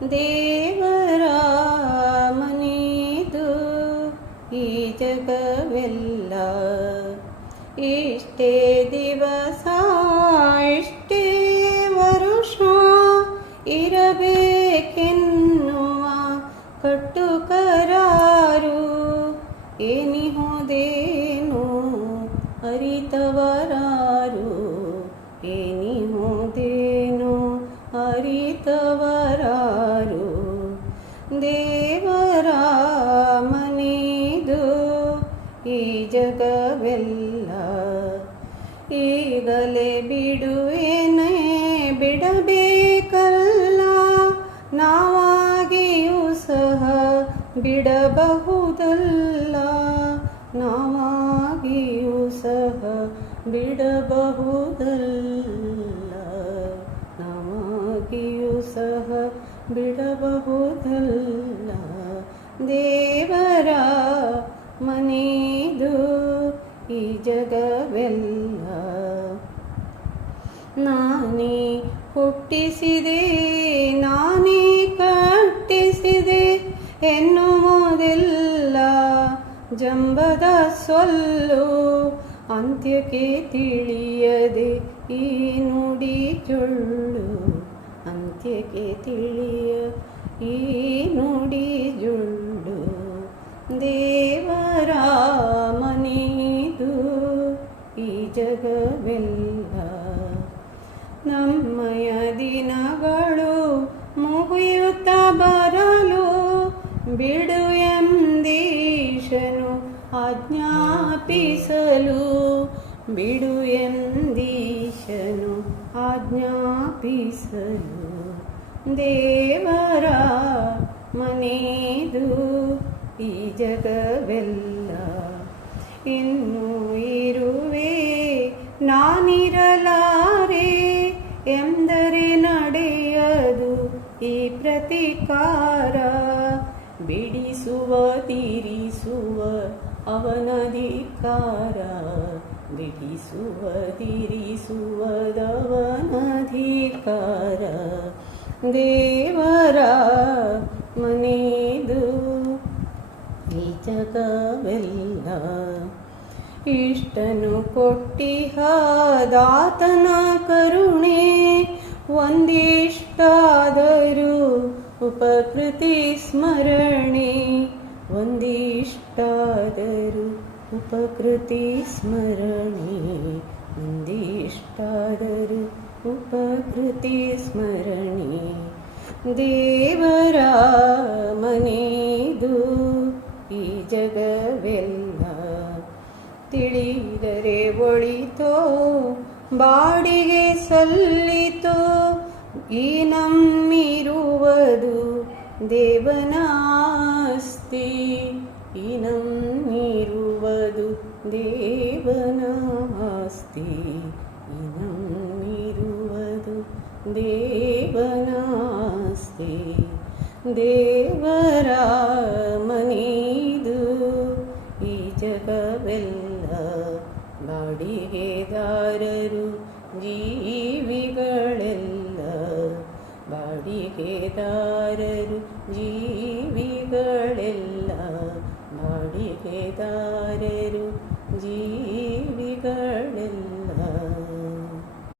ದೇವರ ಮನೆದು ಈ ಜಗವೆಲ್ಲ. ಇಷ್ಟೇ ದಿವಸ ಇಷ್ಟೇ ವರುಷ ಇರಬೇಕೆನ್ನುವ ಕಟ್ಟುಕರಾರು ಏನಿಹುದೇನು ಅರಿತವರಾರು. ಏನಿಹುದೇನು ಅರಿತವರಾರು. ದೇವರ ಮನೆದು ಈ ಜಗವೆಲ್ಲ. ಈಗಲೇ ಬಿಡುವೇನೆ ಬಿಡಬೇಕಲ್ಲ, ನಾವಾಗಿಯೂ ಸಹ ಬಿಡಬಹುದಲ್ಲ. ನಾವಾಗಿಯೂ ಸಹ ಬಿಡಬಹುದಲ್ಲ. ನಾವಾಗಿಯೂ ಸಹ ಬಿಡಬಹುದಲ್ಲ. ದೇವರ ಮನೆದು ಈ ಜಗವೆಲ್ಲ. ನಾನೇ ಹುಟ್ಟಿಸಿದೆ ನಾನೇ ಕಟ್ಟಿಸಿದೆ ಎನ್ನುವುದೆಲ್ಲ ಜಂಬದ ಸೊಲ್ಲು. ಅಂತ್ಯಕ್ಕೆ ತಿಳಿಯದೆ ಈ ನುಡಿ ಜೊಳ್ಳು. ಅಂತ್ಯಕ್ಕೆ ತಿಳಿಯ ಈ ನುಡಿ ಜೊಳ್ಳು. ದೇವರ ಮನೆದು ಈ ಜಗವೆಲ್ಲ. ನಮ್ಮಯ ದಿನಗಳು ಮುಗಿಯುತ್ತ ಬರಲು ಬಿಡು ಎಂದೀಶನು ಆಜ್ಞಾಪಿಸಲು. ಬಿಡು ಎಂದೀಶನು ಆಜ್ಞಾಪಿಸಲು. ದೇವರ ಮನೆದು ಈ ಜಗವೆಲ್ಲ. ಇನ್ನು ಇರುವೆ ನಾನಿರಲಾರೆ ಎಂದರೆ ನಡೆಯದು ಈ ಪ್ರತಿಕಾರ. ಬಿಡಿಸುವ ತೀರಿಸುವ ಅವನಧಿಕಾರ. ಬಿಡಿಸುವ ತೀರಿಸುವದವನಧಿಕಾರ. ದೇವರ ಮನೆದು ಈ ಜಗವೆಲ್ಲ. ಇಷ್ಟನು ಕೊಟ್ಟಿಹ ದಾತನ ಕರುಣೆ ಒಂದಿಷ್ಟಾದರೂ ಉಪಕೃತಿ ಸ್ಮರಣೆ. ಒಂದಿಷ್ಟಾದರೂ ಉಪಕೃತಿ ಸ್ಮರಣೆ. ಒಂದಿಷ್ಟಾದರೂ ಉಪಕೃತಿ ಸ್ಮರಣೆ. ದೇವರ ಮನೆದು ಈ ಜಗವೆಲ್ಲ. ತಿಳಿದರೆ ಒಳಿತೋ ಬಾಡಿಗೆ ಸಲ್ಲಿತೋ ಈ ನಮ್ಮಿರುವುದು ದೇವನ ಆಸ್ತಿ. ಈ ನಮ್ಮಿರುವುದು ದೇವನ ಆಸ್ತಿ. ಈ ನಮ್ಮಿರುವುದು ದೇವನ ಆಸ್ತಿ. ದೇವರ ಮನೆದು ಈ ಜಗವೆಲ್ಲ. ಬಾಡಿಗೆದಾರರು ಜೀವಿಗಳೆಲ್ಲ. ಬಾಡಿಗೆದಾರರು ಜೀವಿಗಳೆಲ್ಲ. ಬಾಡಿಗೆದಾರರು ಜೀವಿಗಳೆಲ್ಲ.